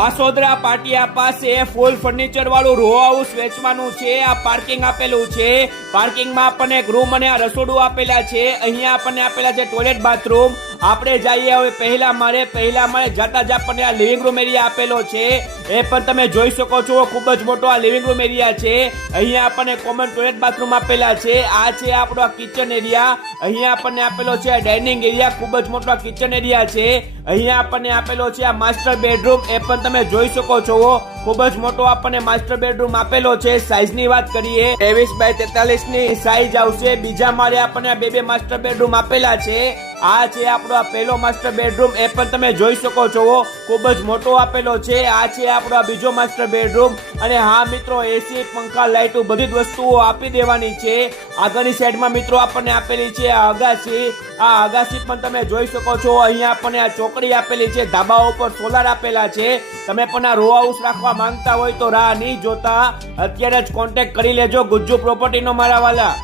આસોદરા પાટિયા પાસે ફૂલ ફર્નિચર વાળું row house વેચવાનું છે। આ પાર્કિંગ આપેલું છે। પાર્કિંગમાં આપણને એક રૂમ અને રસોડું આપેલા છે। અહીંયા આપણને આપેલા છે ટોયલેટ બાથરૂમ। આપણે જઈએ હવે પહેલા માળે જતા જ આપણને આ લિવિંગ રૂમ એરિયા આપેલો છે। એ પણ તમે જોઈ શકો છો, ખૂબ જ મોટો આ લિવિંગ રૂમ એરિયા છે। અહીંયા આપણને કોમન ટોયલેટ બાથરૂમ આપેલા છે। આ છે આપણો કિચન એરિયા। અહીંયા આપણને આપેલો છે ડાઇનિંગ એરિયા, ખૂબ જ મોટો કિચન એરિયા છે। અહીંયા આપણને આપેલો છે આ માસ્ટર બેડરૂમ। એ પણ તમે જોઈ શકો છો, ખૂબ જ મોટો આપણને માસ્ટર બેડરૂમ આપેલો છે। સાઈઝ ની વાત કરીએ 23 બાય 43 ની સાઈઝ આવશે। બીજા માળે આપણને બે માસ્ટર બેડરૂમ આપેલા છે। આ છે આપણો આ પહેલો માસ્ટર બેડરૂમ। એ પણ તમે જોઈ શકો છો, ખૂબ જ મોટો આપેલો છે। આ છે આપણો આ બીજો માસ્ટર બેડરૂમ। અને હા મિત્રો, એસી, પંખા, લાઇટો બધી જ વસ્તુઓ આપી દેવાની છે। આગળની સાઈડમાં મિત્રો આપણને આપેલી છે આ અગાસી। આ અગાસી પણ તમે જોઈ શકો છો। અહીંયા આપણને આ ચોકડી આપેલી છે। ધાબા ઉપર સોલાર આપેલા છે। તમે પણ આ રો હાઉસ રાખવા માંગતા હોય તો રાહ નહીં જોતા, અત્યારે જ કોન્ટેક્ટ કરી લેજો ગુજ્જુ પ્રોપર્ટી નો મારા વાલા।